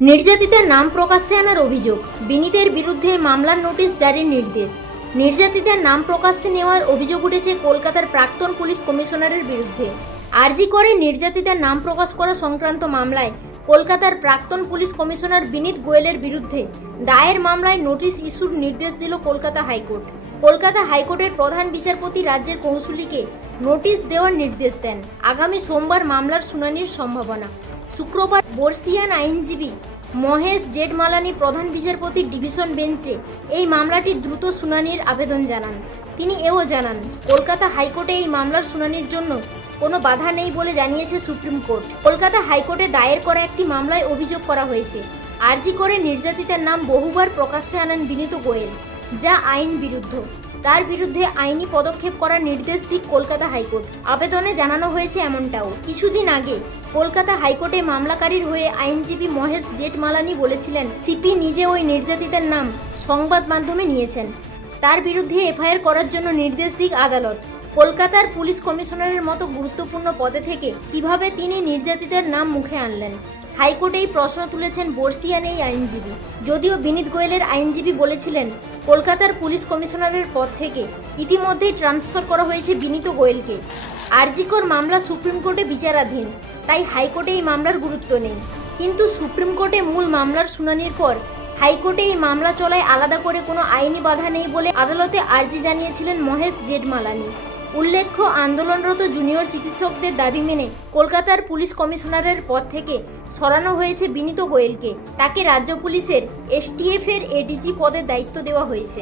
নির্যাতিতার নাম প্রকাশ্যে আনার অভিযোগ, বিনীতের বিরুদ্ধে মামলার নোটিশ জারির নির্দেশ। নির্যাতিতার নাম প্রকাশ্যে নেওয়ার অভিযোগ উঠেছে কলকাতার প্রাক্তন পুলিশ কমিশনারের বিরুদ্ধে। আরজি করে নির্যাতিতার নাম প্রকাশ করা সংক্রান্ত মামলায় কলকাতার প্রাক্তন পুলিশ কমিশনার বিনীত গোয়েলের বিরুদ্ধে দায়ের মামলায় নোটিশ ইস্যুর নির্দেশ দিল কলকাতা হাইকোর্ট। কলকাতা হাইকোর্টের প্রধান বিচারপতি রাজ্যের কৌঁসুলিকে নোটিশ দেওয়ার নির্দেশ দেন। আগামী সোমবার মামলার শুনানির সম্ভাবনা। শুক্রবার বর্ষিয়ান আইনজীবী মহেশ জেঠমালানি প্রধান বিচারপতির ডিভিশন বেঞ্চে এই মামলাটির দ্রুত শুনানির আবেদন জানান। তিনি এও জানান, কলকাতা হাইকোর্টে এই মামলার শুনানির জন্য কোনো বাধা নেই বলে জানিয়েছে সুপ্রিম কোর্ট। কলকাতা হাইকোর্টে দায়ের করা একটি মামলায় অভিযোগ করা হয়েছে, আরজি করে নির্যাতিতার নাম বহুবার প্রকাশ্যে আনেন বিনীত গোয়েল, যা আইন বিরুদ্ধ। তার বিরুদ্ধে আইনি পদক্ষেপ করার নির্দেশ দিক কলকাতা হাইকোর্ট। আবেদনে জানানো হয়েছে এমনটাও। কিছুদিন আগে কলকাতা হাইকোর্টে মামলাকারীর হয়ে আইনজীবী মহেশ জেঠমালানি বলেছিলেন, সিপি নিজে ওই নির্যাতিতার নাম সংবাদ মাধ্যমে নিয়েছেন। তার বিরুদ্ধে এফআইআর করার জন্য নির্দেশ দিক আদালত। কলকাতার পুলিশ কমিশনারের মতো গুরুত্বপূর্ণ পদে থেকে কিভাবে তিনি নির্যাতিতার নাম মুখে আনলেন? হাইকোর্টে এই প্রশ্ন তুলেছেন বর্ষিয়ান এই আইনজীবী। যদিও বিনীত গোয়েলের আইনজীবী বলেছিলেন, কলকাতার পুলিশ কমিশনারের পদ থেকে ইতিমধ্যেই ট্রান্সফার করা হয়েছে বিনীত গোয়েলকে। আরজিকর মামলা সুপ্রিম কোর্টে বিচারাধীন, তাই হাইকোর্টে এই মামলার গুরুত্ব নেই। কিন্তু সুপ্রিম কোর্টে মূল মামলার শুনানির পর হাইকোর্টে এই মামলা চলায় আলাদা করে কোনো আইনি বাধা নেই বলে আদালতে আর্জি জানিয়েছিলেন মহেশ জেঠমালানি। উল্লেখ্য, আন্দোলনরত জুনিয়র চিকিৎসকদের দাবি মেনে কলকাতার পুলিশ কমিশনারের পদ থেকে সরানো হয়েছে বিনীত গোয়েলকে। তাকে রাজ্য পুলিশের এসটিএফ এর এডিজি পদের দায়িত্ব দেওয়া হয়েছে।